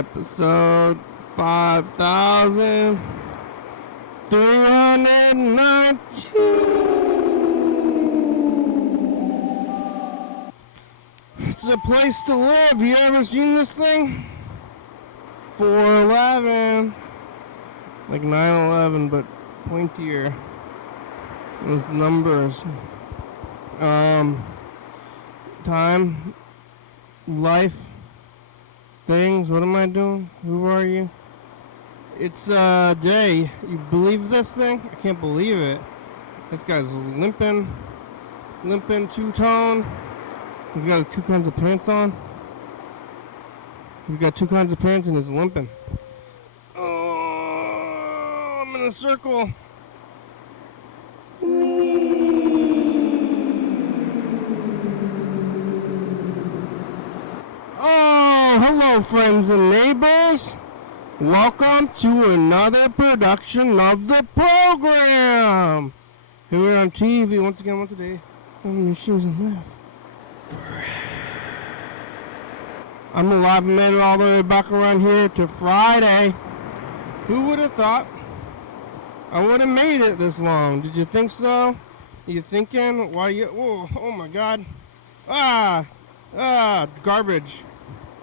Episode 5392. It's a place to live. You ever seen this thing? 411. Like 911, but pointier. Those numbers. Time. Life. Things. What am I doing? Who are you? It's day. You believe this thing? I can't believe it. This guy's limping. Limping, two-tone. He's got two kinds of pants on. He's got two kinds of pants and he's limping. Oh, I'm in a circle. Oh, hello friends and neighbors. Welcome to another production of the program. Here we're on TV once again, once a day. On your shoes and laugh. I'm alive and made it all the way back around here to Friday. Who would have thought I would have made it this long? Did you think so? You thinking? Why you? Whoa, oh my God. Garbage.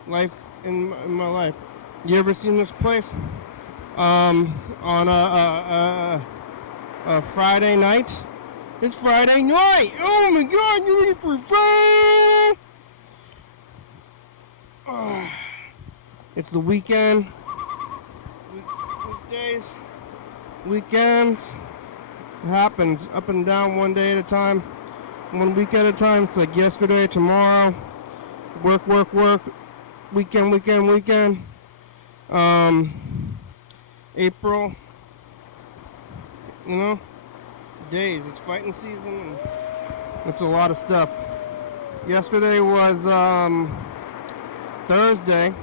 Life in my life. You ever seen this place? On a Friday night? It's Friday night! Oh my God, you ready for Friday? It's the weekend. Weekdays. Weekends. It happens up and down one day at a time. 1 week at a time. It's like yesterday, tomorrow. Work. Weekend. April. You know? Days. It's fighting season. And it's a lot of stuff. Yesterday was Thursday.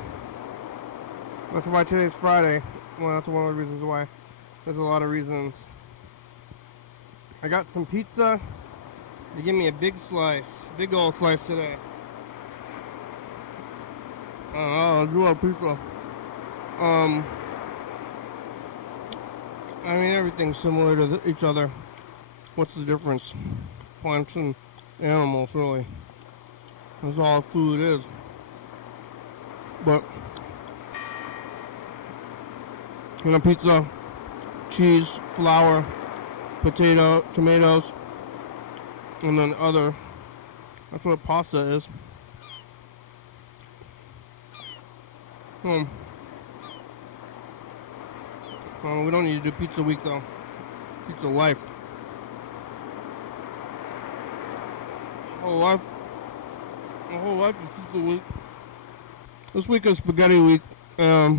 That's why today's Friday. Well, that's one of the reasons why. There's a lot of reasons. I got some pizza. They give me a big slice. Big old slice today. I do love pizza. I mean, everything's similar to each other. What's the difference? Plants and animals, really. That's all food is. But, you know, pizza, cheese, flour, potato, tomatoes, and then other. That's what pasta is. We don't need to do pizza week though. Pizza life. My whole life is pizza week. This week is spaghetti week. You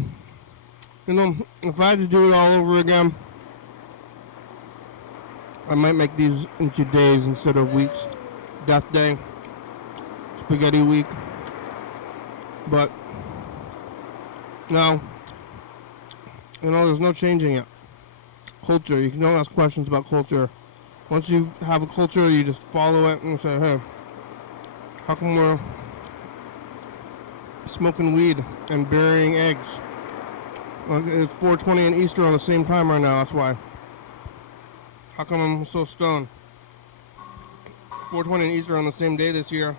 know, if I had to do it all over again, I might make these into days instead of weeks. Death day, spaghetti week. But no, you know, there's no changing it. Culture, you don't ask questions about culture. Once you have a culture, you just follow it and say, hey, how come we're smoking weed and burying eggs? It's 420 and Easter on the same time right now, that's why. How come I'm so stoned? 420 and Easter on the same day this year.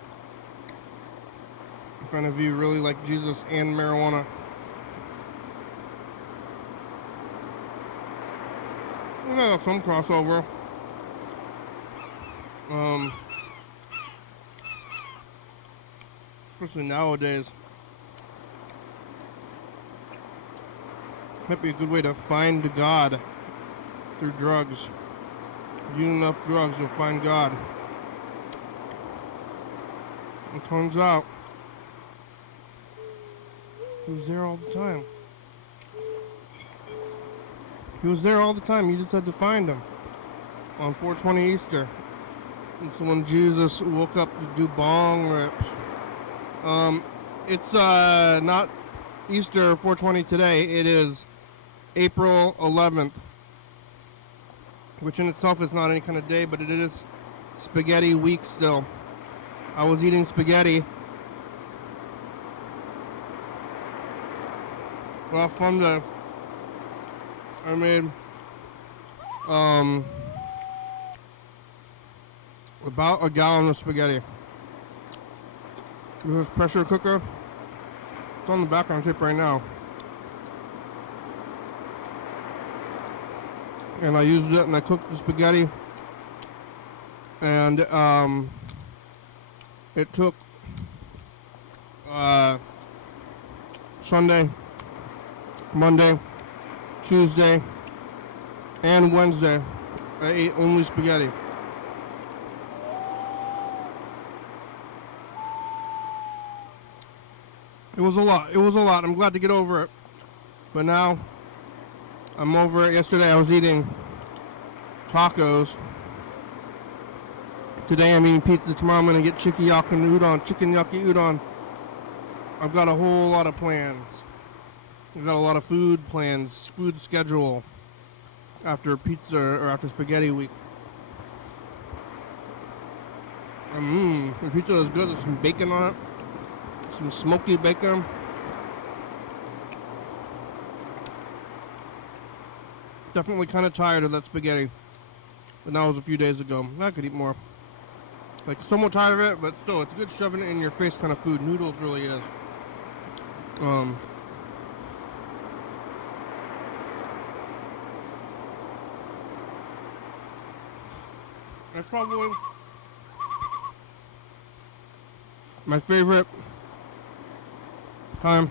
If any of you really like Jesus and marijuana. We got some crossover. Especially nowadays. Might be a good way to find God through drugs. If you eat enough drugs, you'll find God. It turns out he was there all the time. He was there all the time. You just had to find him. On 420 Easter. It's when Jesus woke up to do bong rips. It's not Easter 420 today. It is April 11th. Which in itself is not any kind of day, but it is spaghetti week still. I was eating spaghetti Last Sunday, I made about a gallon of spaghetti. This is pressure cooker. It's on the background tape right now. And I used it and I cooked the spaghetti. And it took Sunday, Monday, Tuesday, and Wednesday. I ate only spaghetti. It was a lot. It was a lot. I'm glad to get over it. But now, I'm over it. Yesterday I was eating tacos. Today I'm eating pizza. Tomorrow I'm going to get chicken yaki udon. I've got a whole lot of plans. I've got a lot of food plans, food schedule after pizza or after spaghetti week. The pizza is good. There's some bacon on it. Some smoky bacon. Definitely kind of tired of that spaghetti. But that was a few days ago. I could eat more. Like, somewhat tired of it, but still, it's good shoving it in your face kind of food. Noodles really is. That's probably my favorite time.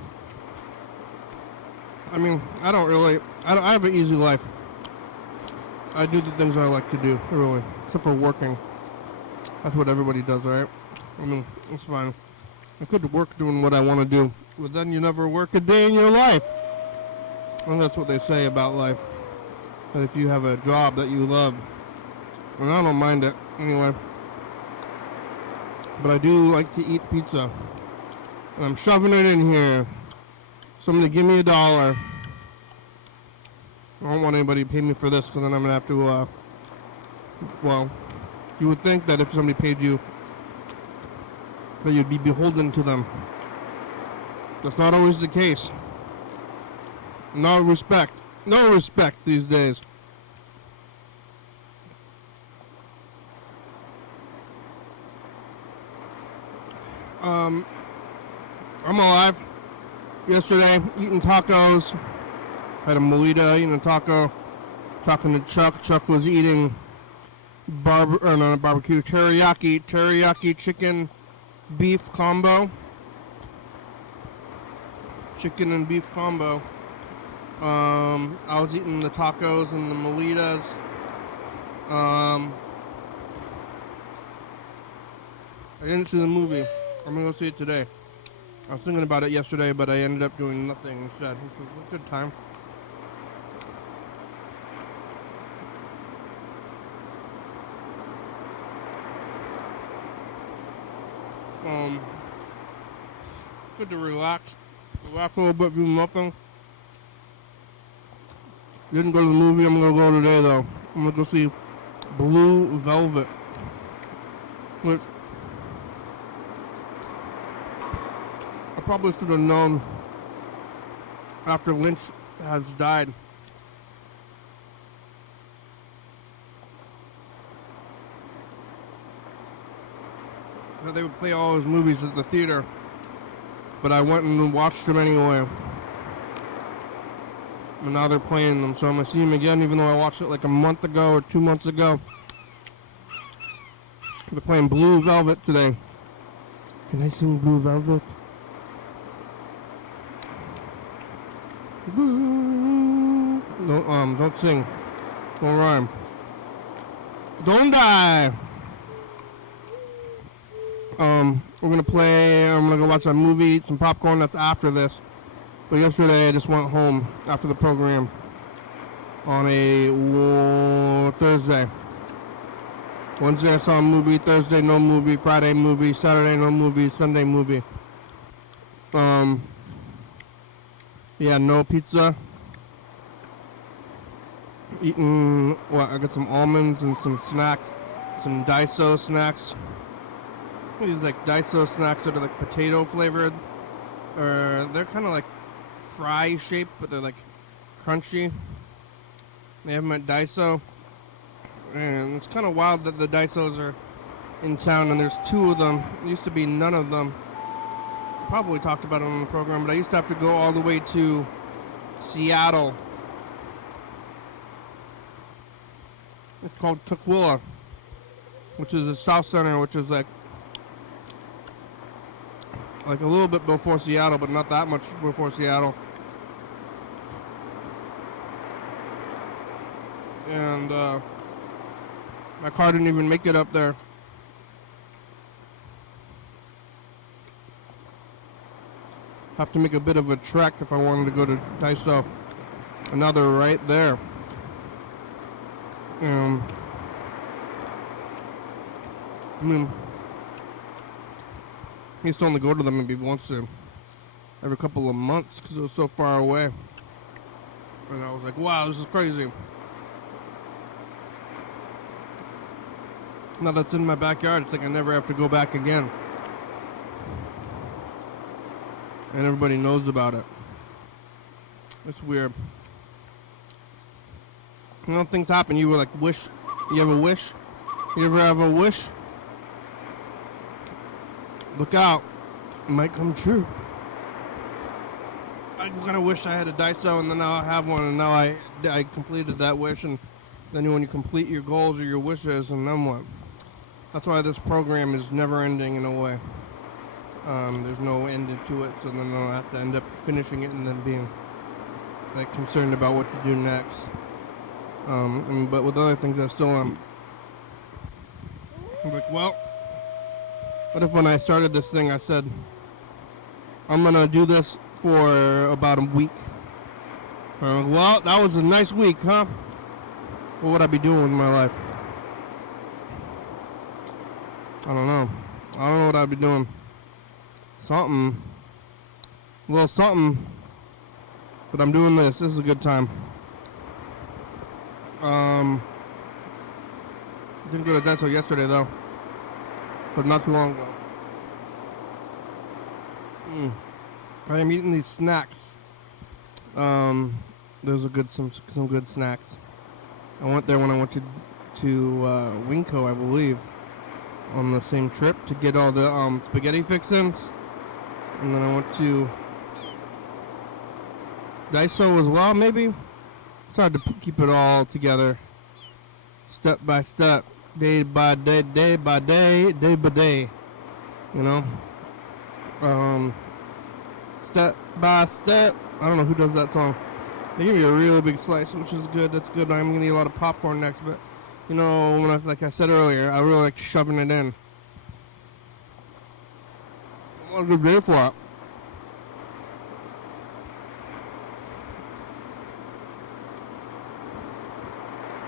I mean, I have an easy life. I do the things I like to do, really. Except for working. That's what everybody does, right? I mean, it's fine. I could work doing what I want to do, but then you never work a day in your life. And that's what they say about life. That if you have a job that you love, and I don't mind it anyway. But I do like to eat pizza. And I'm shoving it in here. Somebody give me $1. I don't want anybody to pay me for this, because then I'm going to have to, well, you would think that if somebody paid you, that you'd be beholden to them. That's not always the case. No respect these days. I'm alive. Yesterday, eating tacos. Had a molita, eating a taco. Talking to Chuck. Chuck was eating teriyaki chicken beef combo. Chicken and beef combo. I was eating the tacos and the molitas. I didn't see the movie. I'm gonna go see it today. I was thinking about it yesterday, but I ended up doing nothing instead, which was a good time. Good to relax a little bit, do nothing. Didn't go to the movie. I'm gonna go today though. I'm gonna go see Blue Velvet, which I probably should have known after Lynch has died. That they would play all his movies at the theater, but I went and watched them anyway. And now they're playing them, so I'm gonna see them again, even though I watched it like a month ago or 2 months ago. They're playing Blue Velvet today. Can I sing Blue Velvet? Don't sing. Don't rhyme. Don't die! We're gonna play, I'm gonna go watch a movie, eat some popcorn, that's after this. But yesterday I just went home after the program on a Thursday. Wednesday I saw a movie, Thursday no movie, Friday movie, Saturday no movie, Sunday movie. Yeah, no pizza. Eating, I got some almonds and some snacks, some Daiso snacks. These like Daiso snacks that are like potato flavored, or they're kind of like fry shape, but they're like crunchy. They have them at Daiso. And it's kind of wild that the Daisos are in town, and there's 2 of them. There used to be none of them. Probably talked about it on the program, but I used to have to go all the way to Seattle. It's called Tukwila, which is a South Center, which is like a little bit before Seattle, but not that much before Seattle. And my car didn't even make it up there. Have to make a bit of a trek if I wanted to go to Daiso. And now they're right there. I mean, I used to only go to them maybe once every couple of months because it was so far away. And I was like, wow, this is crazy. Now that's in my backyard, it's like I never have to go back again. And everybody knows about it. It's weird. You know, things happen. You were like, wish. You have a wish? You ever have a wish? Look out. It might come true. I kind of wish I had a Daiso, and then now I have one, and now I completed that wish. And then when you complete your goals or your wishes, and then what? That's why this program is never ending in a way. There's no end to it, so then I'll have to end up finishing it and then being like concerned about what to do next. But with other things, I still am. I'm like, well, what if when I started this thing, I said, I'm gonna do this for about a week? Well, that was a nice week, huh? What would I be doing with my life? I don't know. I don't know what I'd be doing. Something. A little something. But I'm doing this. This is a good time. Didn't go to Daiso yesterday though. But not too long ago. I am eating these snacks. Those are good, some good snacks. I went there when I went to Winco, I believe, on the same trip to get all the spaghetti fixins. And then I went to Daiso as well, maybe. It's hard to keep it all together. Step by step, day by day, day by day, day by day. You know? Step by step. I don't know who does that song. They give me a real big slice, which is good. That's good. I'm going to eat a lot of popcorn next, but, you know, like I said earlier, I really like shoving it in. What a good day for it.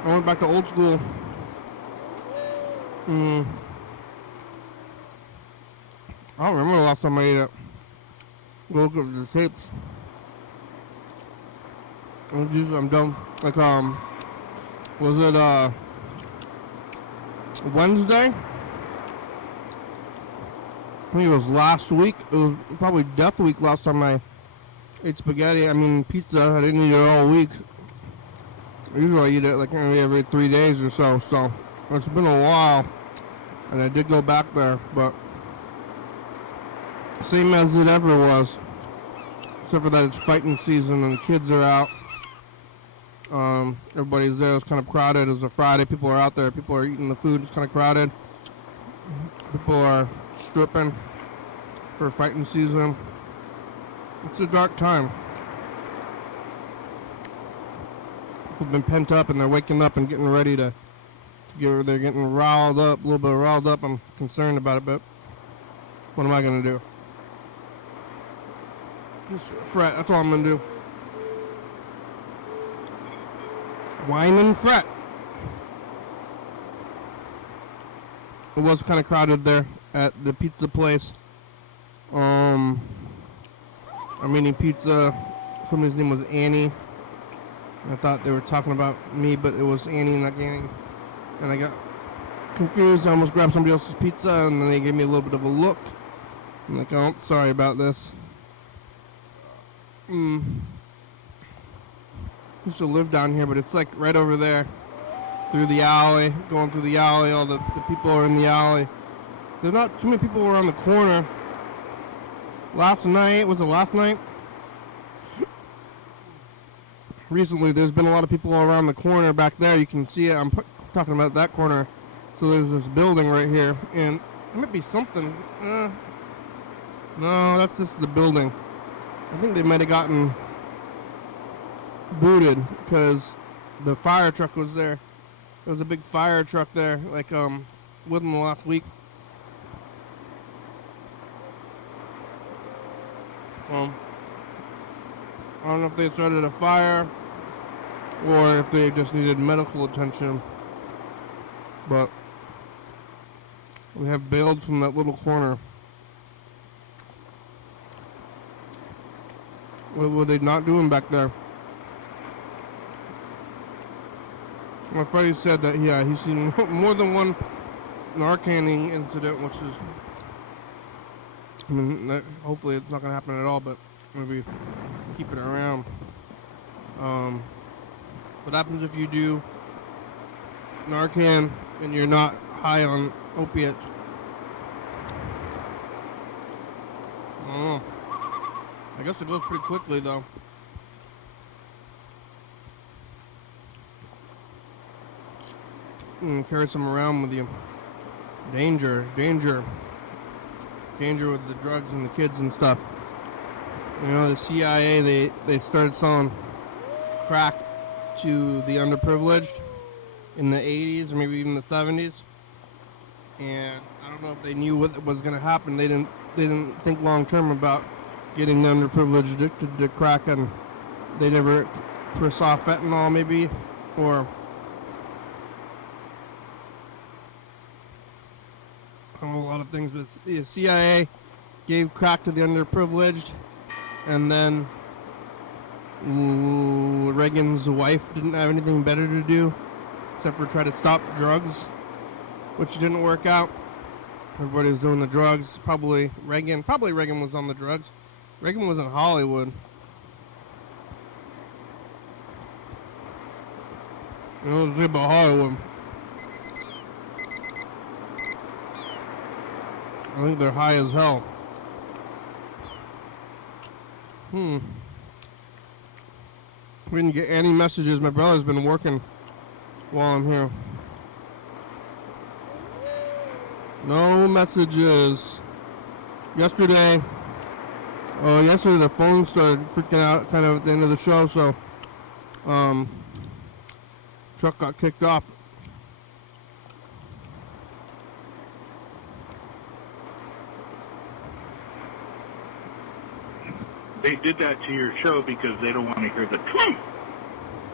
I went back to old school. I don't remember the last time I ate it. Go look at the tapes. I'm done. Like, was it, Wednesday? I think it was last week. It was probably Death Week last time I ate spaghetti. I mean, pizza. I didn't eat it all week. Usually I eat it like maybe every 3 days or so. So it's been a while. And I did go back there, but same as it ever was. Except for that it's fighting season and the kids are out. Everybody's there. It's kind of crowded. It was a Friday. People are out there. People are eating the food. It's kind of crowded. People are stripping for fighting season. It's a dark time. People have been pent up and they're waking up and getting ready to they're getting riled up, a little bit riled up. I'm concerned about it, but what am I going to do? Just fret. That's all I'm going to do. Whine and fret. It was kind of crowded there at the pizza place. I'm eating pizza. Somebody's name was Annie. I thought they were talking about me, but it was Annie, not Annie. And I got confused. I almost grabbed somebody else's pizza, and then they gave me a little bit of a look. I'm like, oh, sorry about this. Used to live down here, but it's like right over there. Through the alley, going through the alley, all the people are in the alley. There's not too many people around the corner. Last night, was it last night? Recently, there's been a lot of people around the corner back there. You can see it. I'm talking about that corner. So there's this building right here, and it might be something. No, that's just the building. I think they might have gotten booted because the fire truck was there. There was a big fire truck there, like within the last week. I don't know if they started a fire or if they just needed medical attention. But we have bailed from that little corner. What were they not doing back there? My buddy said that, yeah, he's seen more than one Narcaning incident, which is, I mean, hopefully it's not going to happen at all, but maybe keep it around. What happens if you do Narcan and you're not high on opiates? I don't know. I guess it goes pretty quickly, though. Carry some around with you. Danger with the drugs and the kids and stuff. You know, the CIA, they started selling crack to the underprivileged in the 80s or maybe even the 70s. And I don't know if they knew what was going to happen. They didn't think long term about getting the underprivileged addicted to crack, and they never foresaw fentanyl maybe, or a lot of things. But the CIA gave crack to the underprivileged, and then Reagan's wife didn't have anything better to do except for try to stop drugs, which didn't work out. Everybody's doing the drugs. Probably Reagan was on the drugs. Reagan was in Hollywood. You know, it's about Hollywood. I think they're high as hell. We didn't get any messages. My brother's been working while I'm here. No messages. Yesterday the phone started freaking out kind of at the end of the show, so truck got kicked off. They did that to your show because they don't want to hear the truth.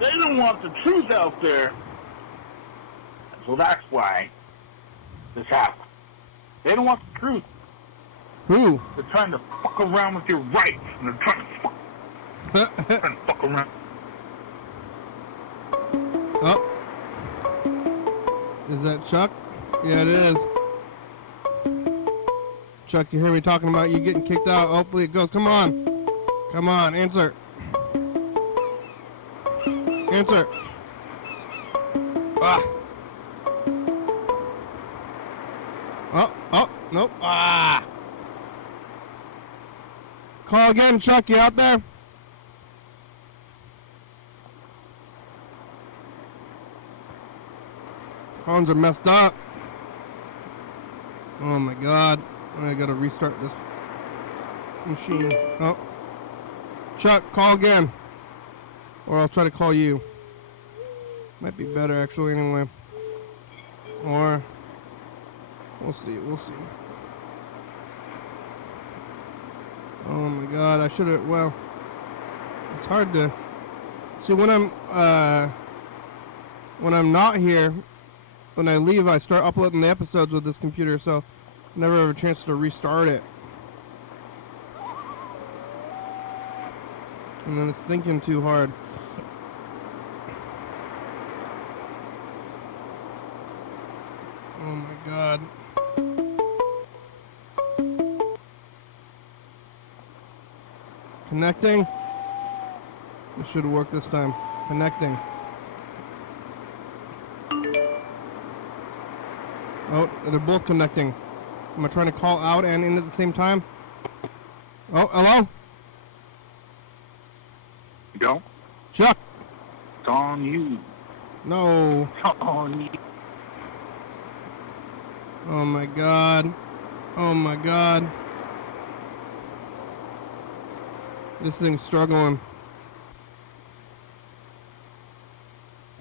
They don't want the truth out there. So that's why this happened. They don't want the truth. Who? They're trying to fuck around with your rights. And they're trying to fuck around. Oh. Is that Chuck? Yeah, it is. Chuck, you hear me talking about you getting kicked out? Hopefully it goes. Come on. Come on, answer. Answer. Ah. Oh, nope. Ah. Call again, Chuck. You out there? Phones are messed up. Oh my God. I gotta restart this machine. Oh. Chuck, call again. Or I'll try to call you. Might be better actually anyway. Or we'll see. Oh my God, I should have, well, it's hard to see when I'm not here. When I leave, I start uploading the episodes with this computer, so I never have a chance to restart it. And then it's thinking too hard. Oh my God. Connecting. It should work this time. Connecting. Oh, they're both connecting. Am I trying to call out and in at the same time? Oh, hello? You don't? Chuck! It's on you. No. It's on you. Oh my god. Oh my god. This thing's struggling.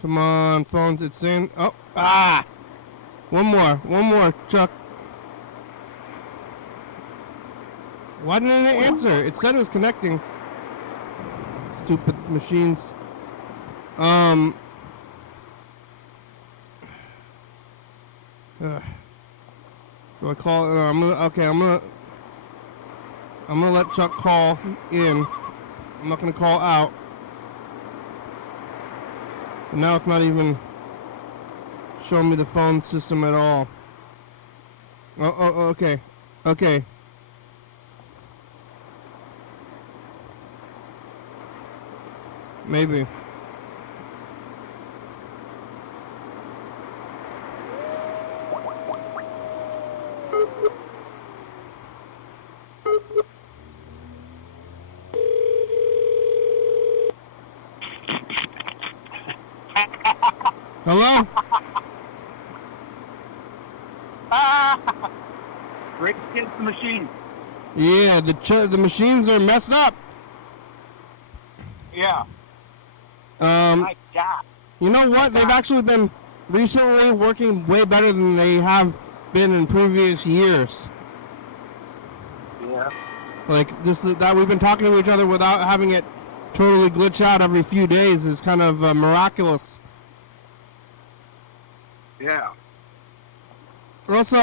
Come on, phones, it's in. Oh, ah! One more, Chuck. Why didn't it answer? It said it was connecting. Stupid machines. Do I call? I'm gonna let Chuck call in. I'm not gonna call out. And now it's not even showing me the phone system at all. Oh, okay. Okay. Maybe. Hello? Rick gets the machine. Yeah, the machines are messed up. Yeah. My God. You know what? They've actually been recently working way better than they have been in previous years. Yeah. Like this, that we've been talking to each other without having it totally glitch out every few days is kind of miraculous. Yeah. Also,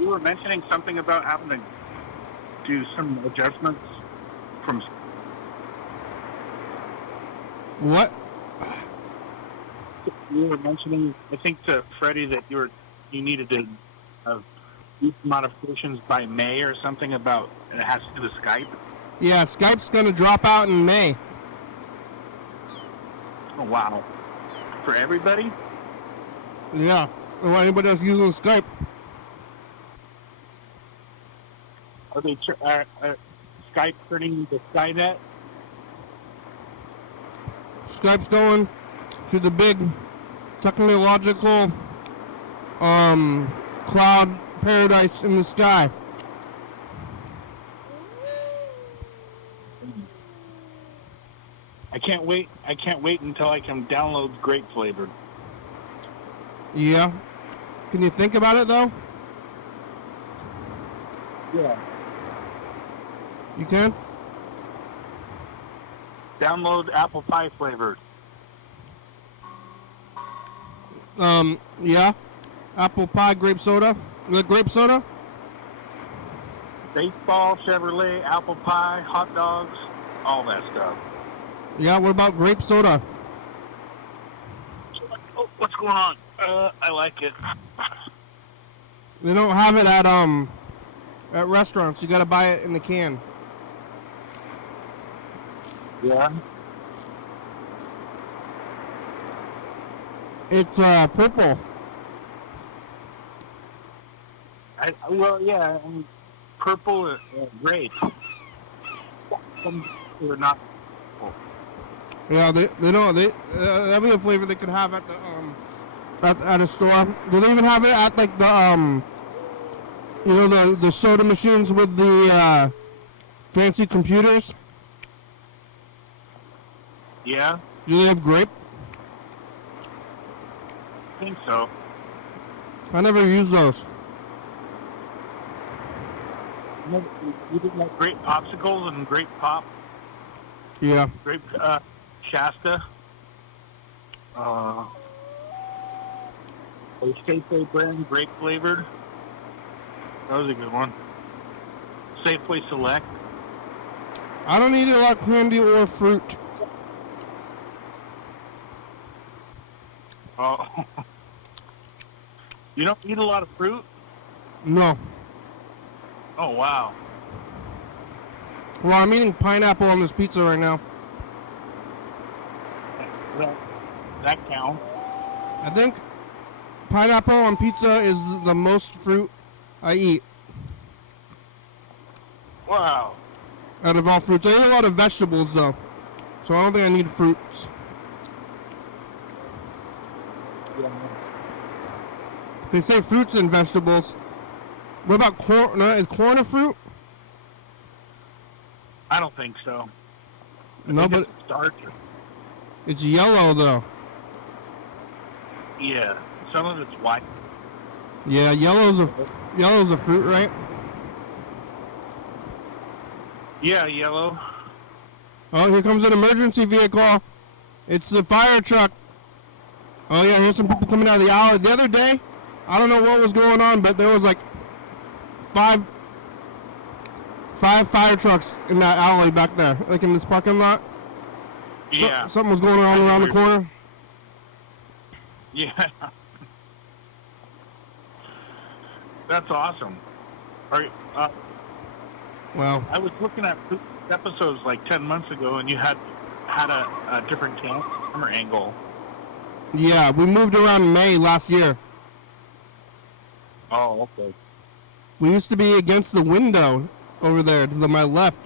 you were mentioning something about having to do some adjustments from. what? You were mentioning, I think, to Freddie that you needed to do modifications by May or something about it has to do with Skype. Yeah, Skype's gonna drop out in May. Oh wow! For everybody? Yeah. Well, anybody else using Skype? Are they Skype turning to Skynet? Skype's going to the big technological cloud paradise in the sky. I can't wait until I can download grape flavored. Yeah. Can you think about it though? Yeah. You can? Download apple pie flavored. Yeah. Apple pie, grape soda. The grape soda? Baseball, Chevrolet, apple pie, hot dogs, all that stuff. Yeah, what about grape soda? Oh, what's going on? I like it. They don't have it at restaurants. You gotta buy it in the can. Yeah. It's purple. Yeah, purple grape. Or not. Yeah, they don't. That'd be a flavor they could have at the at a store. Do they even have it at like the the soda machines with the fancy computers? Yeah, Do they have grape? I think so. I never use those. You did like grape popsicles and grape pop, Yeah. grape Shasta. A Safeway brand grape flavored. That was a good one. Safeway Select. I don't eat a lot of candy or fruit. Oh. You don't eat a lot of fruit? No. Oh, wow. Well, I'm eating pineapple on this pizza right now. That counts. I think pineapple on pizza is the most fruit I eat Wow. out of all fruits. I eat a lot of vegetables though, so I don't think I need fruits. They say fruits and vegetables. What about corn? No, is corn a fruit? I don't think so. No, but it's starch. it's yellow though. Yeah. Some of it's white. Yeah, yellow's a fruit, right? Yeah, yellow. Oh, here comes an emergency vehicle. It's the fire truck. Oh yeah, here's some people coming out of the alley. The other day, I don't know what was going on, but there was like five fire trucks in that alley back there, like in this parking lot. Yeah. Something was going on around the corner. Yeah. That's awesome. Well, I was looking at episodes like 10 months ago, and you had a different camera angle. yeah, we moved around May last year. Oh, okay. We used to be against the window over there to my left.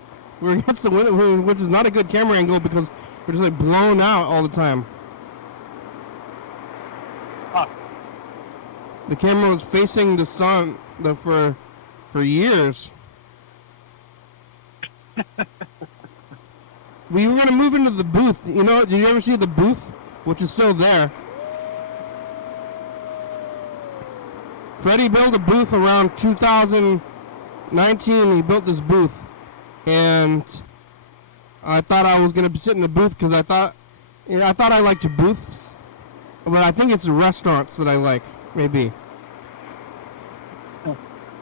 We were against the window, which is not a good camera angle because we're just like blown out all the time. Huh. The camera was facing the sun for years. We were gonna move into the booth. You know, did you ever see the booth, which is still there? Freddie built a booth around 2019. He built this booth, and I thought I was gonna sit in the booth because I thought I liked booths, but I think it's the restaurants that I like, maybe.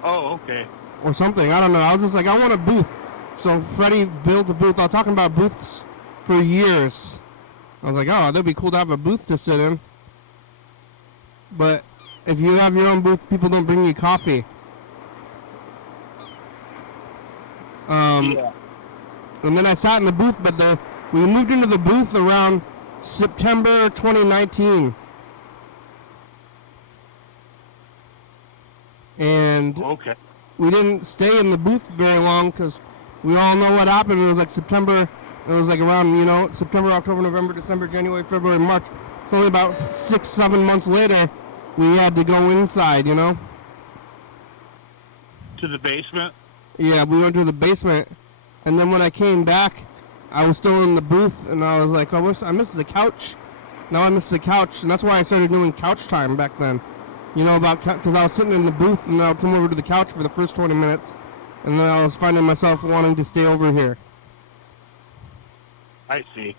Oh, okay. Or something. I don't know. I was just like, I want a booth. So Freddie built a booth. I was talking about booths for years. I was like, oh, that'd be cool to have a booth to sit in. But if you have your own booth, people don't bring you coffee. Yeah. And then I sat in the booth, but we moved into the booth around September 2019. And Okay. we didn't stay in the booth very long because we all know what happened. It was like September. It was like around, September, October, November, December, January, February, March. It's only about 6-7 months later we had to go inside, To the basement? Yeah, we went to the basement. And then when I came back, I was still in the booth, and I was like, I miss the couch. Now I miss the couch, and that's why I started doing couch time back then. Because I was sitting in the booth, and I would come over to the couch for the first 20 minutes, and then I was finding myself wanting to stay over here. I see.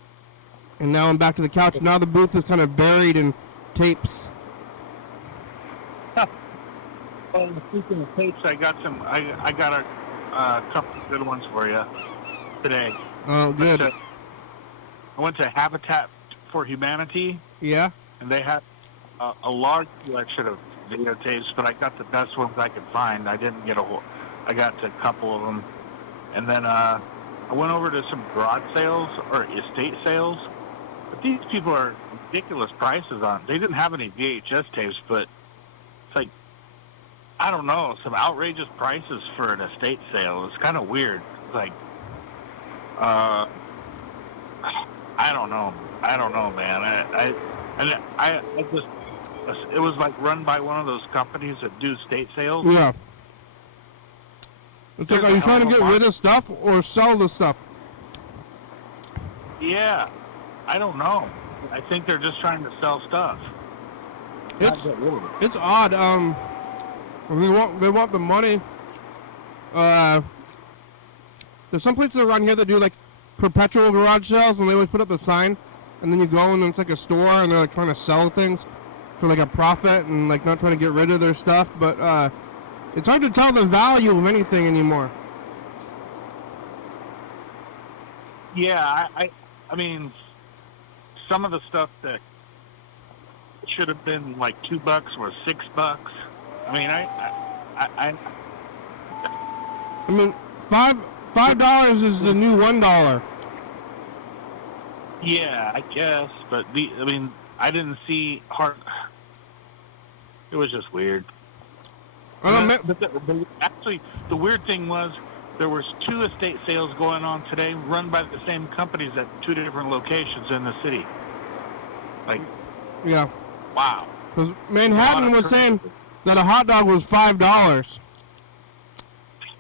And now I'm back to the couch. Now the booth is kind of buried in tapes. Well, speaking of tapes, I got a couple of good ones for you today. Oh, good. I went to Habitat for Humanity. Yeah? And they had a large collection of videotapes, but I got the best ones I could find. I didn't get I got a couple of them. And then I went over to some garage sales or estate sales. But these people are ridiculous prices on it. They didn't have any VHS tapes, but it's like, I don't know, some outrageous prices for an estate sale. It's kind of weird. It's like, I don't know, man. It was like run by one of those companies that do estate sales. Yeah. It's like, are you trying to get rid of stuff or sell the stuff? Yeah. I don't know. I think they're just trying to sell stuff. It's odd. They want the money. There's some places around here that do like perpetual garage sales, and they always put up the sign, and then you go and it's like a store, and they're like trying to sell things for like a profit and like not trying to get rid of their stuff. But it's hard to tell the value of anything anymore. Yeah, I mean, some of the stuff that should have been like $2 was $6. I mean, I mean, $5 is the new $1. Yeah, I guess, but I didn't see hard. It was just weird. Actually, the weird thing was there was 2 estate sales going on today, run by the same companies at 2 different locations in the city. Like, yeah, wow. Because Manhattan was saying that a hot dog was $5,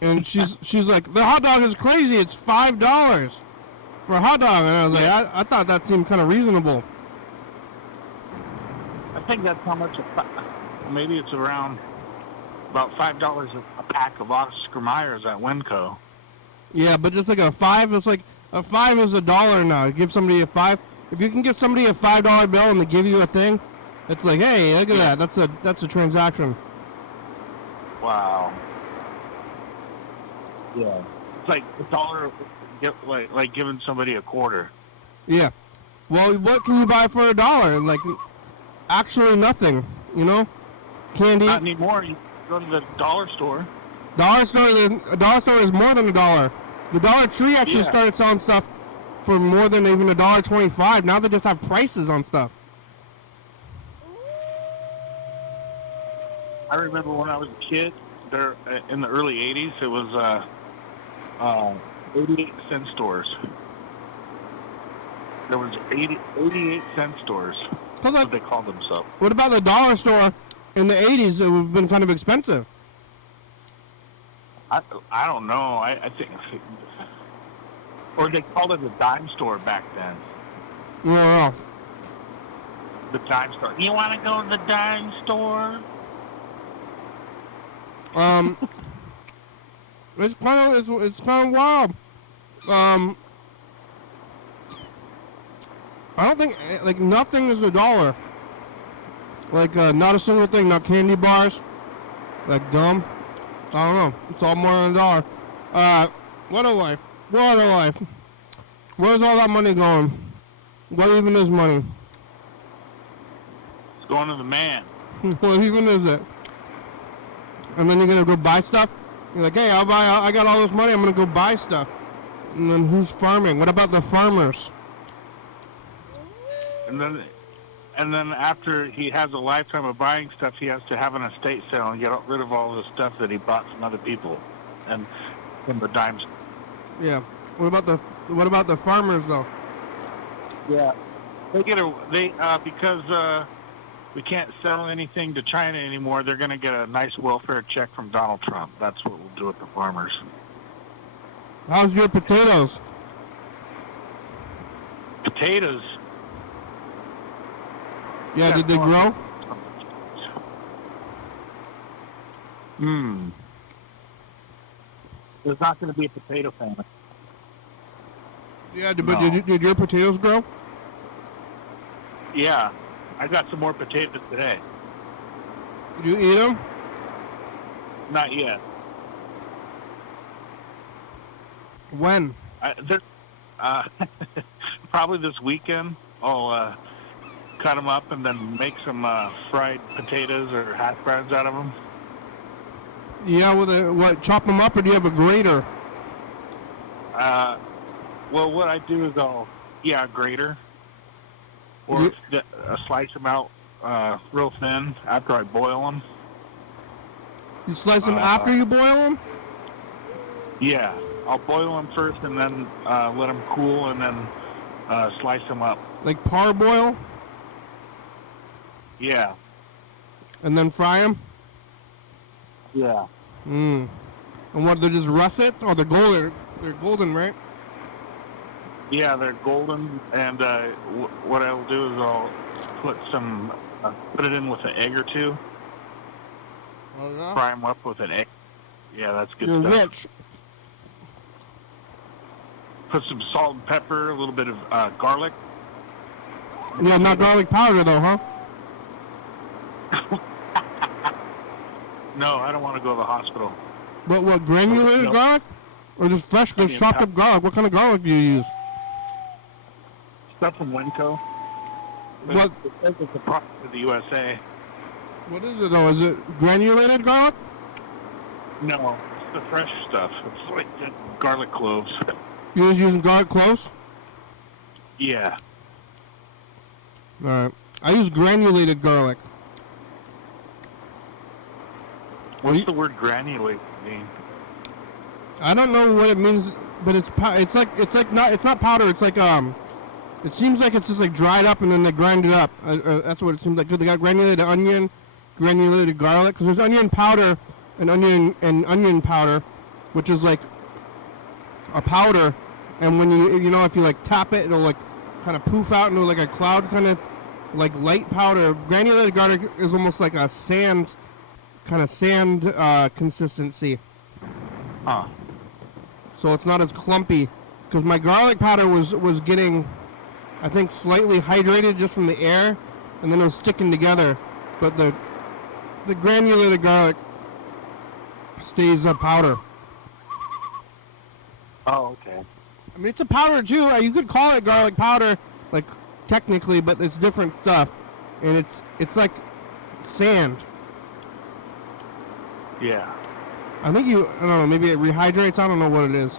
and she's like, the hot dog is crazy. It's $5 for a hot dog, and I was like, I thought that seemed kind of reasonable. I think that's how much. Maybe it's around about $5 a pack of Oscar Mayers at Winco. Yeah, but just like a 5, it's like a 5 is $1 now. Give somebody a 5. If you can give somebody a $5 bill and they give you a thing, it's like, hey, look at that. That's a transaction. Wow. Yeah. It's like $1, like giving somebody a quarter. Yeah. Well, what can you buy for $1? Like, actually nothing. You know, candy. Not anymore. You go to the dollar store. A dollar store is more than $1. The Dollar Tree actually started selling stuff for more than even $1.25. Now they just have prices on stuff. I remember when I was a kid, there in the early '80s, it was 88-cent stores. There was 88-cent stores. That's what they called themselves. What about the dollar store in the '80s? It would have been kind of expensive. I don't know. I think, or they called it a dime store back then. No. The dime store. You want to go to the dime store? It's kind of wild. I don't think like nothing is $1. Like not a single thing, not candy bars. Like dumb. I don't know. It's all more than $1. What a life. What a life. Where's all that money going? What even is money? It's going to the man. What even is it? And then you're gonna go buy stuff? You're like, hey, I got all this money, I'm gonna go buy stuff. And then who's farming? What about the farmers? And then after he has a lifetime of buying stuff, he has to have an estate sale and get rid of all the stuff that he bought from other people, and from the dimes. Yeah. What about the farmers though? Yeah. Because we can't sell anything to China anymore. They're going to get a nice welfare check from Donald Trump. That's what we'll do with the farmers. How's your potatoes? Potatoes. Yeah, did they grow? There's not going to be a potato famine. Yeah, but did your potatoes grow? Yeah. I got some more potatoes today. Did you eat them? Not yet. When? Probably this weekend. I'll cut them up and then make some fried potatoes or hash browns out of them. Yeah, what? Chop them up, or do you have a grater? Well, what I do is grater. Or slice them out real thin after I boil them. You slice them after you boil them? Yeah. I'll boil them first and then let them cool and then slice them up. Like parboil? Yeah. And then fry them? Yeah. And what, they just russet? Oh, they're golden. They're golden, right? Yeah, they're golden, and what I'll do is I'll put it in with an egg or two. Oh, yeah? Fry them up with an egg. Yeah, that's good You're stuff. rich. Put some salt and pepper, a little bit of garlic. Yeah, not garlic powder, though, huh? No, I don't want to go to the hospital. But what, granulated garlic? Or just fresh, just chopped up garlic? What kind of garlic do you use? Stuff from Winco. What? It says it's a product of the USA. What is it, though? Is it granulated garlic? No, the fresh stuff. It's like the garlic cloves. You're just using garlic cloves? Yeah. Alright. I use granulated garlic. What's the word granulate mean? I don't know what it means, but it's not powder. It's like it seems like it's just like dried up and then they grind it up. That's what it seems like. They got granulated onion, granulated garlic. Because there's onion powder and onion powder, which is like a powder, and when you know if you like tap it, it'll like kind of poof out into like a cloud kind of like light powder. Granulated garlic is almost like a sand consistency. Huh. So it's not as clumpy. Because my garlic powder was getting, I think, slightly hydrated just from the air, and then it was sticking together. But the granulated garlic stays a powder. Oh, okay. I mean, it's a powder too. You could call it garlic powder, like technically, but it's different stuff, and it's like sand. Yeah. I think I don't know, maybe it rehydrates. I don't know what it is,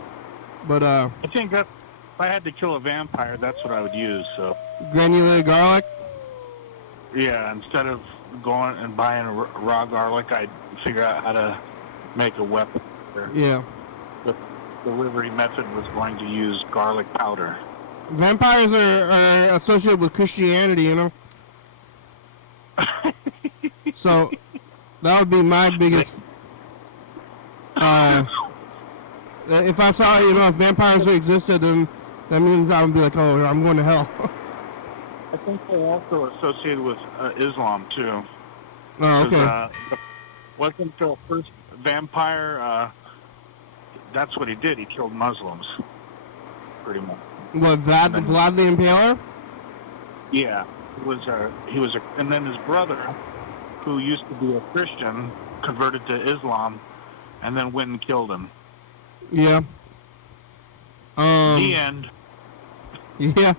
but I think that if I had to kill a vampire, that's what I would use. So. Granulated garlic. Yeah, instead of going and buying raw garlic, I'd figure out how to make a weapon. Yeah. The delivery method was going to use garlic powder. Vampires are associated with Christianity, you know? So, that would be my biggest... if I saw, if vampires existed, then that means I would be like, oh, I'm going to hell. I think they're also associated with Islam, too. Oh, okay. Wasn't the first vampire... that's what he did. He killed Muslims, pretty much. What, Vlad the Impaler? Yeah, he was a, and then his brother, who used to be a Christian, converted to Islam, and then went and killed him. Yeah. The end. Yeah.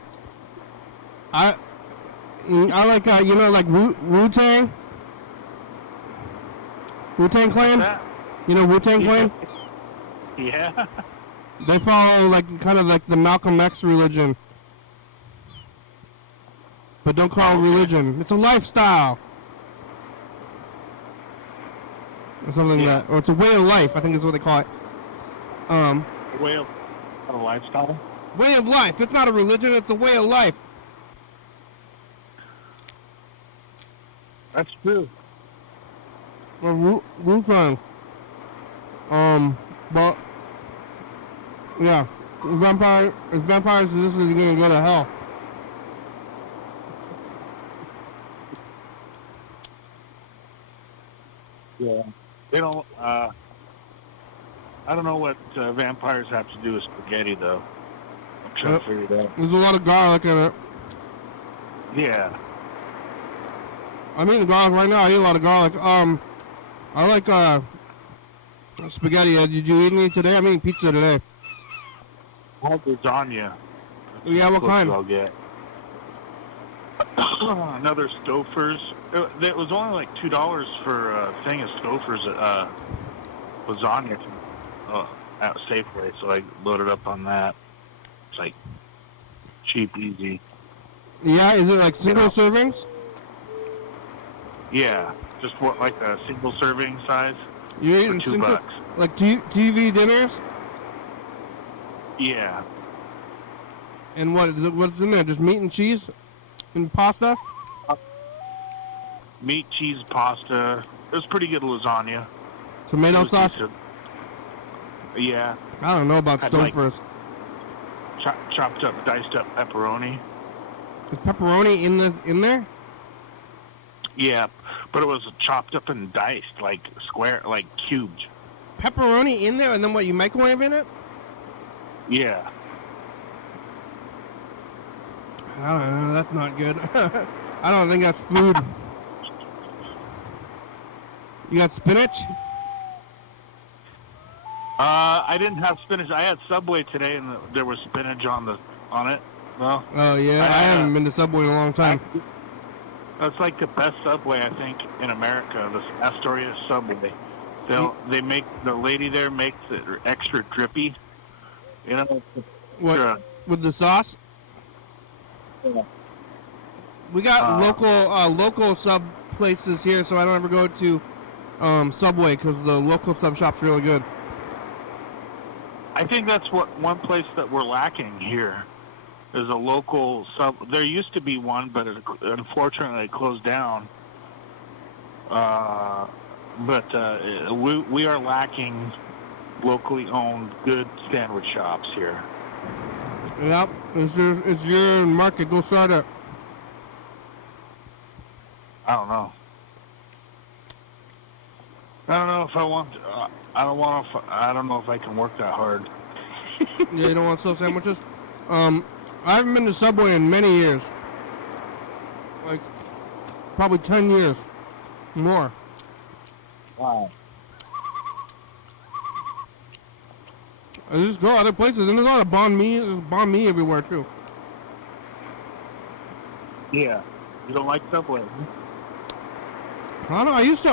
I like like Wu-Tang. Wu-Tang Clan. You know Wu-Tang Clan? Yeah. They follow kind of like the Malcolm X religion. But don't call it religion. It's a lifestyle. Or something like that. Or it's a way of life, I think is what they call it. A way of a lifestyle? Way of life. It's not a religion, it's a way of life. That's true. Well, Wu-Tang. But yeah, vampires this is gonna go to hell. Yeah. They don't, I don't know what vampires have to do with spaghetti, though. I'm trying to figure it out. There's a lot of garlic in it. Yeah. I'm eating garlic right now. I eat a lot of garlic. I like, spaghetti. Did you eat any today? I'm eating pizza today. I had lasagna. Yeah, what kind? I'll get. Another Stouffer's. It was only like $2 for a thing of Stouffer's lasagna at Safeway, so I loaded up on that. It's like cheap, easy. Yeah, is it like single servings? Yeah, just like a single serving size. You're eating for $2. Like TV dinners? Yeah. And what's in there? Just meat and cheese and pasta? Meat, cheese, pasta. It was pretty good lasagna. Tomato sauce? Decent. Yeah. I don't know about Stouffer's. Chopped up, diced up pepperoni. Is pepperoni in there? Yeah, but it was chopped up and diced, like square, like cubes. Pepperoni in there, and then what, you microwave in it? Yeah. I don't know, that's not good. I don't think that's food. You got spinach? I didn't have spinach. I had Subway today, and there was spinach on it. Well. Oh yeah, I haven't been to Subway in a long time. That's like the best Subway, I think, in America. The Astoria Subway. They make the lady there makes it extra drippy. You know, What? extra, With the sauce? yeah. We got local sub places here, so I don't ever go to Subway because the local sub shop's really good. I think that's one place that we're lacking here is a local sub. There used to be one, but unfortunately it closed down. But we are lacking locally owned good sandwich shops here. Yep, it's your market. Go start it. I don't know. I don't know if I want. I don't want. I don't know if I can work that hard. Yeah, you don't want to sell sandwiches? I haven't been to Subway in many years. Like, probably 10 years. More. Wow. I just go other places, and there's a lot of banh mi. There's banh mi everywhere, too. Yeah. You don't like Subway? I don't know. I used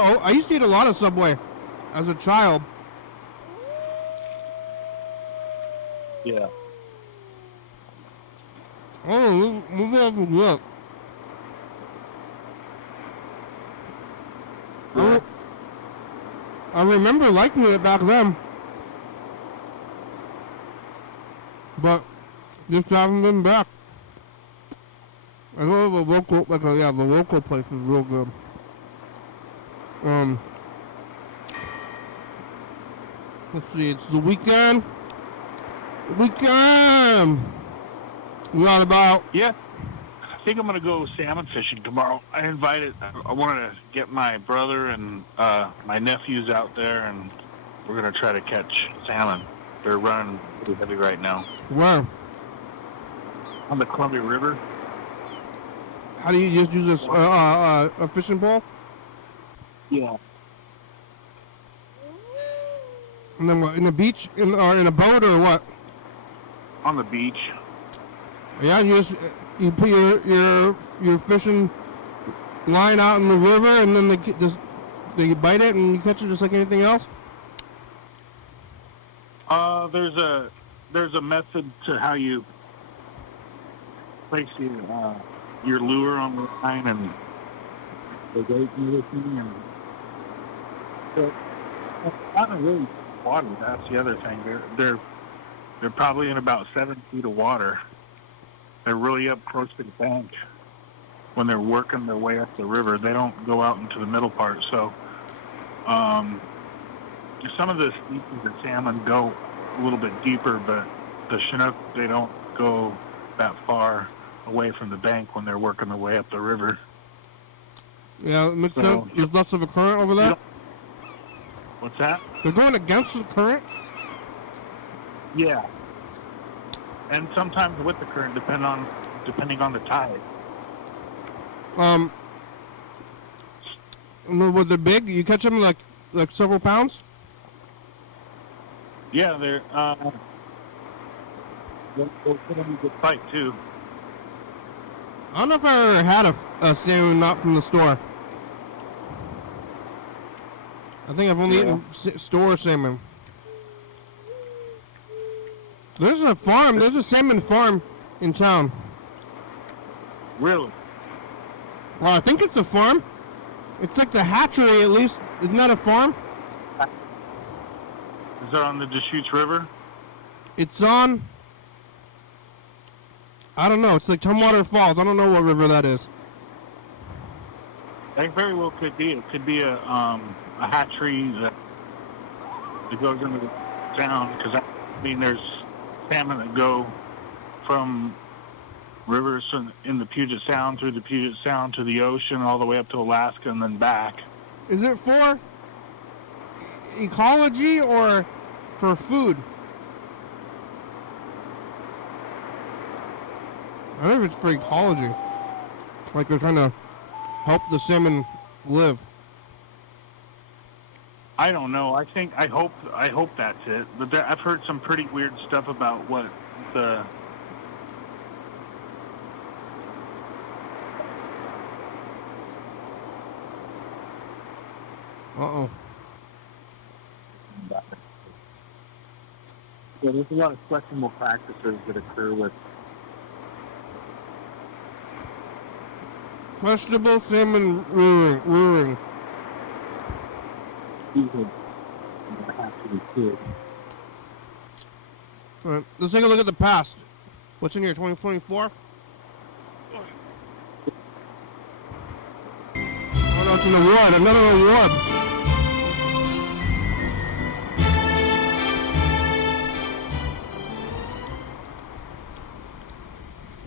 to eat a lot of Subway as a child. Yeah. Oh, maybe I can look. I remember liking it back then. But just haven't been back. I know the local, the local place is real good. Let's see, it's the weekend. We got about. Yeah. I think I'm gonna go salmon fishing tomorrow. I wanted to get my brother and my nephews out there, and we're gonna try to catch salmon. They're running pretty heavy right now. Where? On the Columbia River. How do you just use a fishing pole? Yeah. And then what, in the beach, or in a boat, or what? On the beach. Yeah, you put your fishing line out in the river, and then they bite it, and you catch it just like anything else. There's a method to how you place your lure on the line and the bait and everything, and so it's not really water. That's the other thing. They're probably in about 7 feet of water. They're really up close to the bank when they're working their way up the river. They don't go out into the middle part. So some of the species of salmon go a little bit deeper, but the Chinook, they don't go that far away from the bank when they're working their way up the river. Yeah, it makes sense. There's less of a current over there. What's that? They're going against the current? Yeah. And sometimes with the current, depending on the tide. Were they big? You catch them like several pounds? Yeah, they'll put them in a good fight too. I don't know if I ever had a salmon not from the store. I think I've only eaten store salmon. There's a farm. There's a salmon farm in town. Really? Well, I think it's a farm. It's like the hatchery, at least. Isn't that a farm? Is that on the Deschutes River? It's on. I don't know. It's like Tumwater Falls. I don't know what river that is. That very well could be. It could be a hatchery that goes into the town, because there's salmon that go from rivers in the Puget Sound, through the Puget Sound to the ocean, all the way up to Alaska and then back. Is it for ecology or for food? I think it's for ecology. Like they're trying to help the salmon live. I don't know. I hope that's it. But I've heard some pretty weird stuff about what the Uh-oh. Yeah, there's a lot of questionable practices that occur with. Questionable salmon rearing. People that have to be killed. All right, let's take a look at the past. What's in here, 2024? Oh no, it's an award, another award.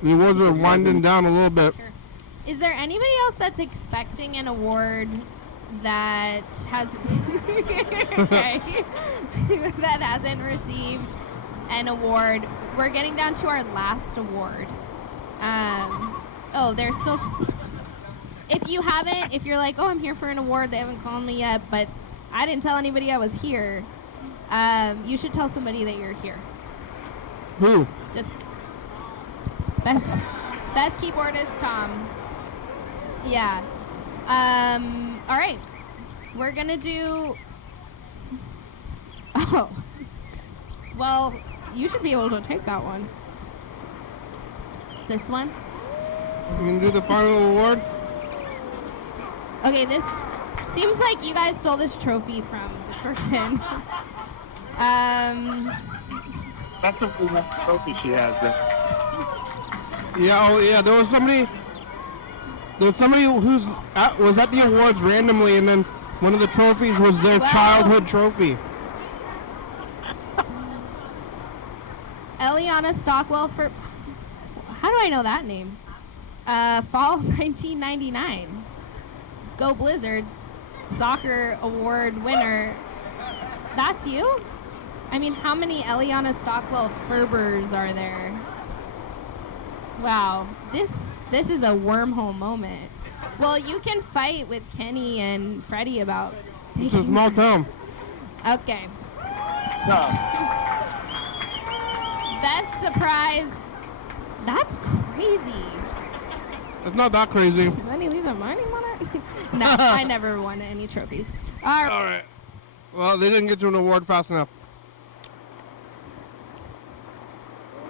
The awards are winding down a little bit. Sure. Is there anybody else that's expecting an award that has okay. that hasn't received an award? We're getting down to our last award. There's still. If you haven't, if you're like, oh, I'm here for an award, they haven't called me yet, but I didn't tell anybody I was here. You should tell somebody that you're here. Who? Just best keyboardist Tom. Yeah. All right. We're gonna do. Oh. Well, you should be able to take that one. This one. You can do the final award. Okay, this seems like you guys stole this trophy from this person. That's a full trophy she has there. Yeah, oh yeah, there was somebody who's was at the awards randomly, and then one of the trophies was their childhood trophy. Eliana Stockwell for, how do I know that name? Fall 1999. Go Blizzards, soccer award winner. That's you? I mean, how many Eliana Stockwell Ferbers are there? Wow, this is a wormhole moment. Well, you can fight with Kenny and Freddie about taking. It's a small town. Okay. No. Best surprise. That's crazy. It's not that crazy. Lenny Lisa mining on it? No, I never won any trophies. All right. Well, they didn't get to an award fast enough.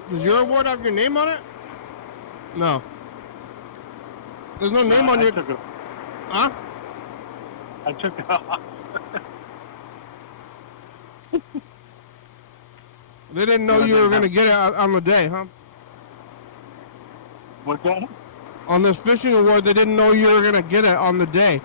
Does your award have your name on it? No. There's no name on your. Huh? I took it off. They didn't know you were gonna get it on the day, huh? What's that? On this fishing award, they didn't know you were gonna get it on the day.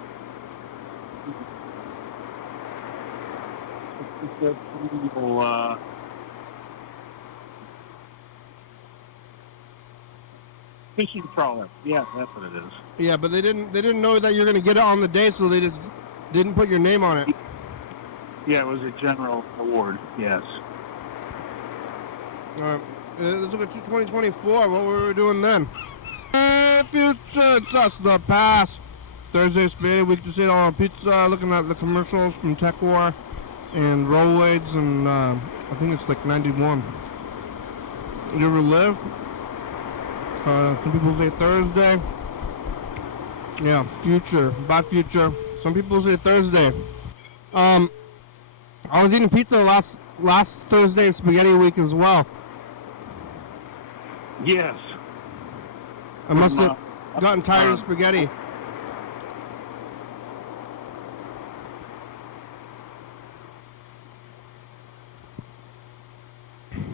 Fishing trawler. Yeah, that's what it is. Yeah, but they didn't know that you're gonna get it on the day, so they just didn't put your name on it. Yeah, it was a general award. Yes. All right, let's look at 2024. What were we doing then? Future, it's us, the past. Thursday, Spaghetti Week to sit on pizza, looking at the commercials from Tech War and Rolaids, and I think it's like 91. You ever lived? Some people say Thursday. Yeah, future, by future. Some people say Thursday. I was eating pizza last Thursday, Spaghetti Week as well. Yes. I must have gotten tired of spaghetti.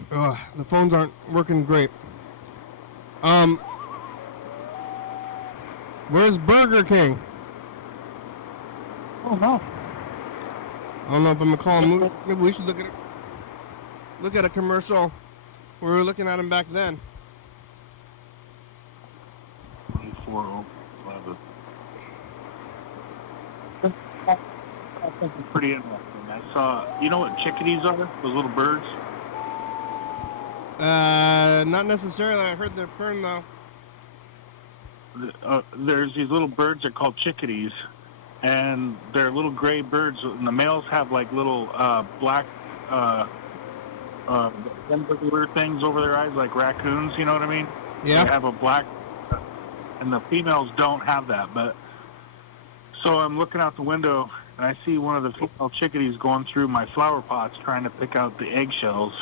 The phones aren't working great. Where's Burger King? Oh no. I don't know if I'm gonna call him. Maybe we should look at a commercial. We were looking at him back then. 2411. That's pretty interesting. I saw. You know what chickadees are? Those little birds. Not necessarily. I heard they're fern though. There's these little birds that are called chickadees, and they're little gray birds. And the males have like little black hamburger things over their eyes, like raccoons. You know what I mean? Yeah. They have a black, and the females don't have that. But so I'm looking out the window, and I see one of the female chickadees going through my flower pots, trying to pick out the eggshells.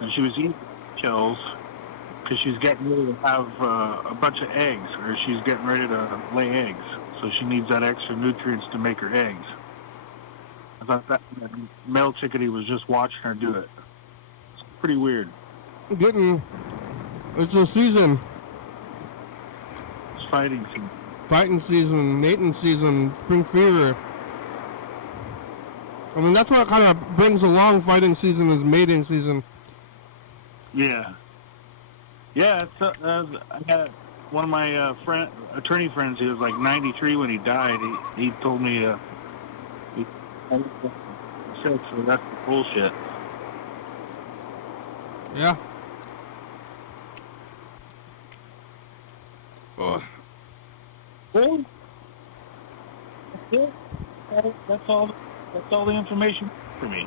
and she was eating shells because she's getting ready to have a bunch of eggs, or she's getting ready to lay eggs. So she needs that extra nutrients to make her eggs. I thought that male chickadee was just watching her do it. It's pretty weird. It's a season. It's fighting season. Fighting season, mating season, spring fever. I mean, that's what kind of brings along fighting season is mating season. Yeah. Yeah, it's, I had one of my attorney friends, he was like 93 when he died. He told me, so that's bullshit. Yeah. Oh. Well, that's all the information for me.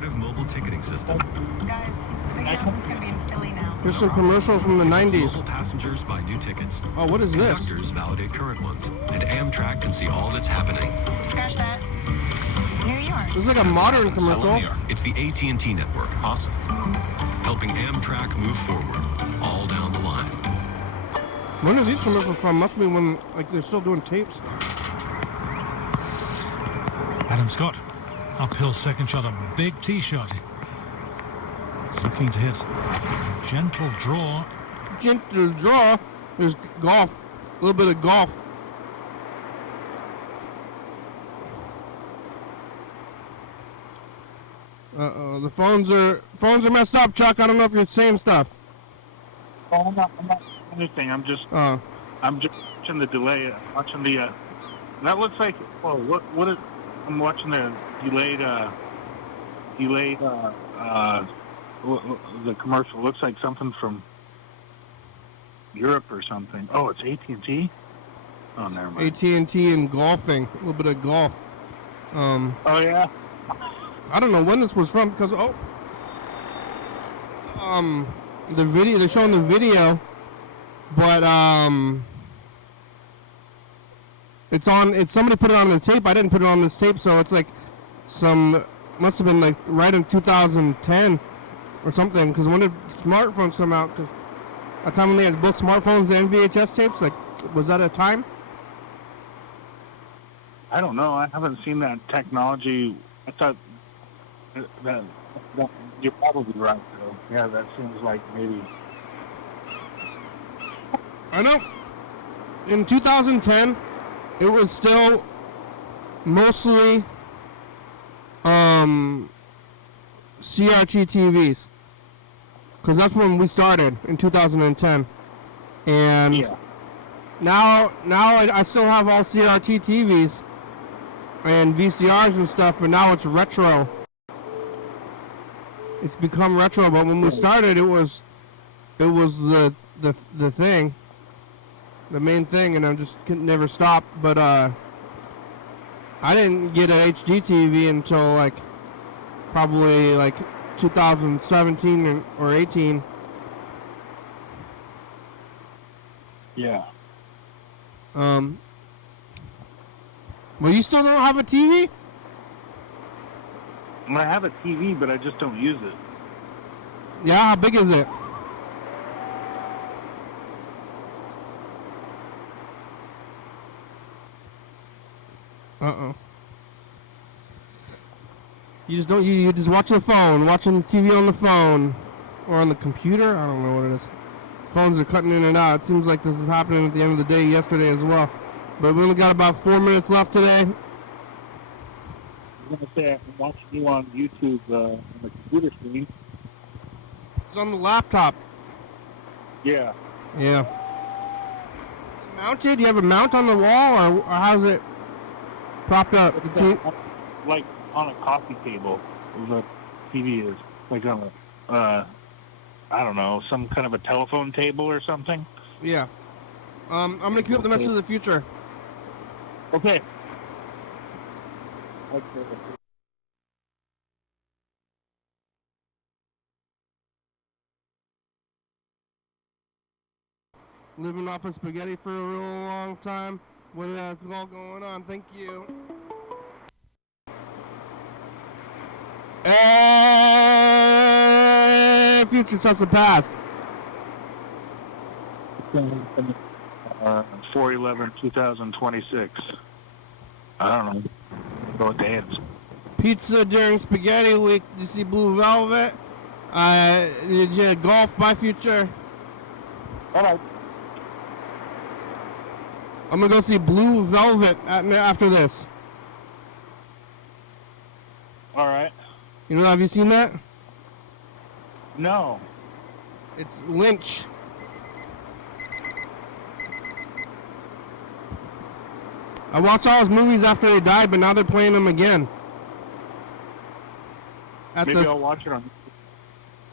Mobile ticketing system. Guys, the announcements can be in Philly now. Here's some commercials from the 90s. Local passengers buy new tickets. Oh, what is this? Conductors validate current ones. And Amtrak can see all that's happening. Scratch that. New York. This is like a modern commercial. It's the AT&T network. Awesome. Helping Amtrak move forward, all down the line. When are these commercials from? Must be when, like, they're still doing tapes. Adam Scott, uphill second shot, a big tee shot. It's looking to hit. Gentle draw. Gentle draw. There's golf. A little bit of golf. Uh-oh, the phones are messed up, Chuck. I don't know if you're saying stuff. Oh, I'm not anything. I'm just watching the delay. I'm watching the. That looks like. Oh, what is? I'm watching the delayed. The commercial looks like something from Europe or something. Oh, it's AT&T. Oh, never mind. AT&T and golfing. A little bit of golf. Oh yeah. I don't know when this was from because the video, they're showing the video, but it's somebody put it on the tape. I didn't put it on this tape, so it's like must have been like right in 2010 or something, because when did smartphones come out? 'Cause a time when they had both smartphones and VHS tapes, like, was that a time? I don't know. I haven't seen that technology. I thought that you're probably right, though. Yeah, that seems like maybe. I know. In 2010, it was still mostly CRT TVs, because that's when we started in 2010, and Yeah. now I still have all CRT TVs and VCRs and stuff, but now it's retro. It's become retro, but when we started, it was the thing, the main thing, and I just could never stop. But I didn't get an HD TV until like probably like 2017 or 18. Yeah. Well, you still don't have a TV? I have a TV, but I just don't use it. Yeah, how big is it? Uh-oh. You just don't, you just watch the phone, watching TV on the phone, or on the computer? I don't know what it is. Phones are cutting in and out. It seems like this is happening at the end of the day yesterday as well. But we only got about 4 minutes left today. I'm going to say I'm watching you on YouTube on the computer screen. It's on the laptop. Yeah. Yeah. Mounted? You have a mount on the wall, or how's it propped up? Like on a coffee table, the TV is like on a, I don't know, some kind of a telephone table or something. Yeah. I'm gonna queue up the message of the future. Okay. Living off of spaghetti for a real long time. What is all going on? Thank you. And future, trust the past. 4/11/2026. I don't know. Go with dance. Pizza during spaghetti week. Did you see Blue Velvet? Did you golf my future? All right. I'm gonna go see Blue Velvet after this. All right. You know, have you seen that? No. It's Lynch. I watched all his movies after he died, but now they're playing them again. Maybe I'll watch it on.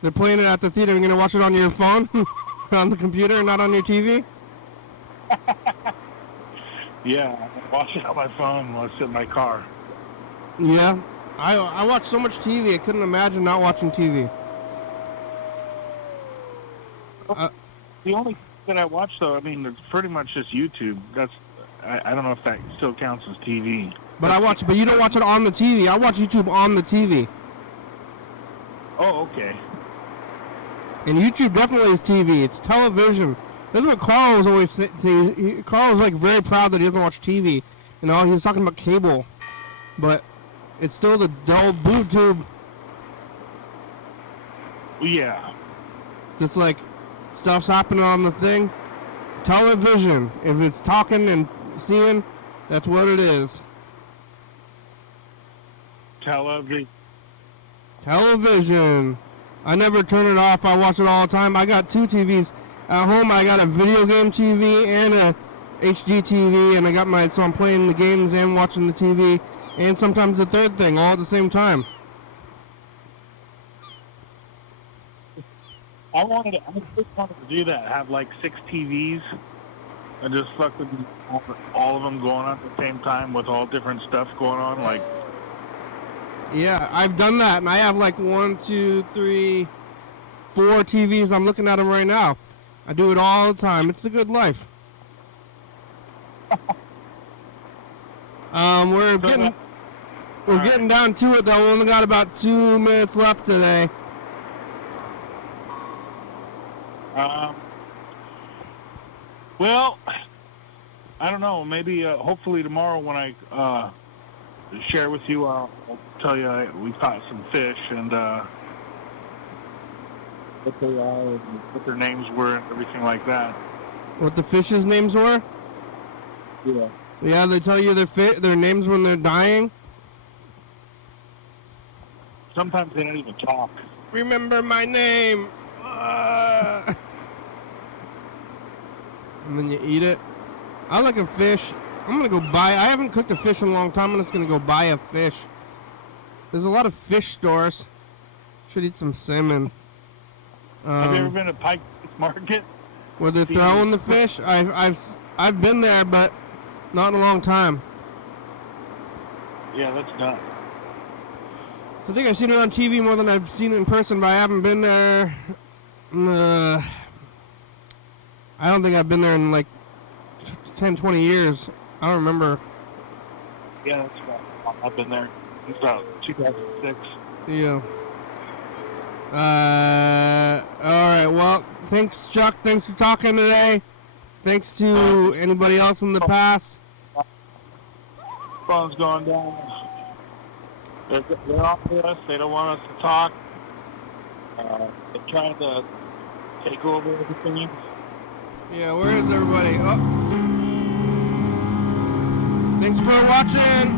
They're playing it at the theater. You're gonna watch it on your phone, on the computer, not on your TV. Yeah, I'll watch it on my phone while I sit in my car. Yeah, I watch so much TV. I couldn't imagine not watching TV. The only that I watch, though, I mean, it's pretty much just YouTube. That's I don't know if that still counts as TV. But I watch. But you don't watch it on the TV. I watch YouTube on the TV. Oh, okay. And YouTube definitely is TV. It's television. That's what Carl was always saying. Carl was like very proud that he doesn't watch TV. You know, he was talking about cable, but it's still the dull boob tube. Yeah. Just like stuff's happening on the thing. Television. If it's talking and seeing, that's what it is. Television. I never turn it off. I watch it all the time. I got 2 TVs at home. I got a video game TV and a HD TV, and I got so I'm playing the games and watching the TV, and sometimes the third thing all at the same time. I just wanted to do that. Have like 6 TVs and just fucking all of them going on at the same time with all different stuff going on. Like, yeah, I've done that, and I have like 1, 2, 3, 4 TVs. I'm looking at them right now. I do it all the time. It's a good life. We're getting down to it though. We only got about 2 minutes left today. Well, I don't know. Maybe, hopefully tomorrow when I share with you, I'll tell you we caught some fish and what they are and what their names were and everything like that. What the fish's names were? Yeah. Yeah, they tell you their names when they're dying. Sometimes they don't even talk. Remember my name. And then you eat it. I like a fish. I'm gonna go buy. I haven't cooked a fish in a long time. I'm just gonna go buy a fish. There's a lot of fish stores. Should eat some salmon. Have you ever been to Pike Market? Where they're throwing the fish? I've been there, but not in a long time. Yeah, that's nuts. I think I've seen it on TV more than I've seen it in person, but I haven't been there. I don't think I've been there in like 10, 20 years. I don't remember. Yeah, that's right. I've been there. It's about 2006. Yeah. Alright, well, thanks, Chuck. Thanks for talking today. Thanks to anybody else in the past. Phone's going down. They're off with us. They don't want us to talk. They're trying to take over everything. Yeah, where is everybody? Oh. Thanks for watching.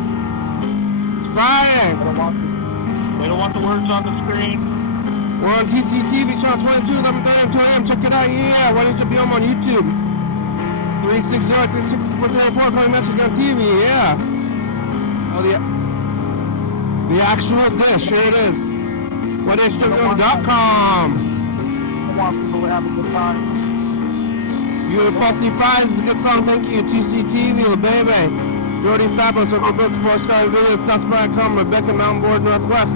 It's Friday. They don't want the words on the screen. We're on TCTV channel 22, 11:30 2 a.m. Check it out. Yeah, YDHWM on YouTube. 360-364-34 calling message on TV. Yeah. Oh, the actual dish. Here it is. YDHWM.com. I want people to have a good time. You at 55 is a good song. Thank you. TCTV, Lil Baby. Jordy Fabulous, Circle Books, 4-star videos, Stuffs.com, Rebecca Mountain Board, Northwest.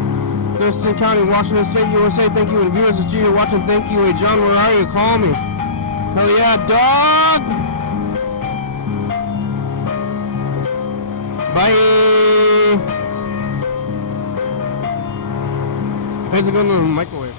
Thurston County, Washington State, USA. Thank you. And viewers that you're watching, thank you. Hey, John, where are you? Call me. Hell yeah, dog. Bye. How's it going to the microwave?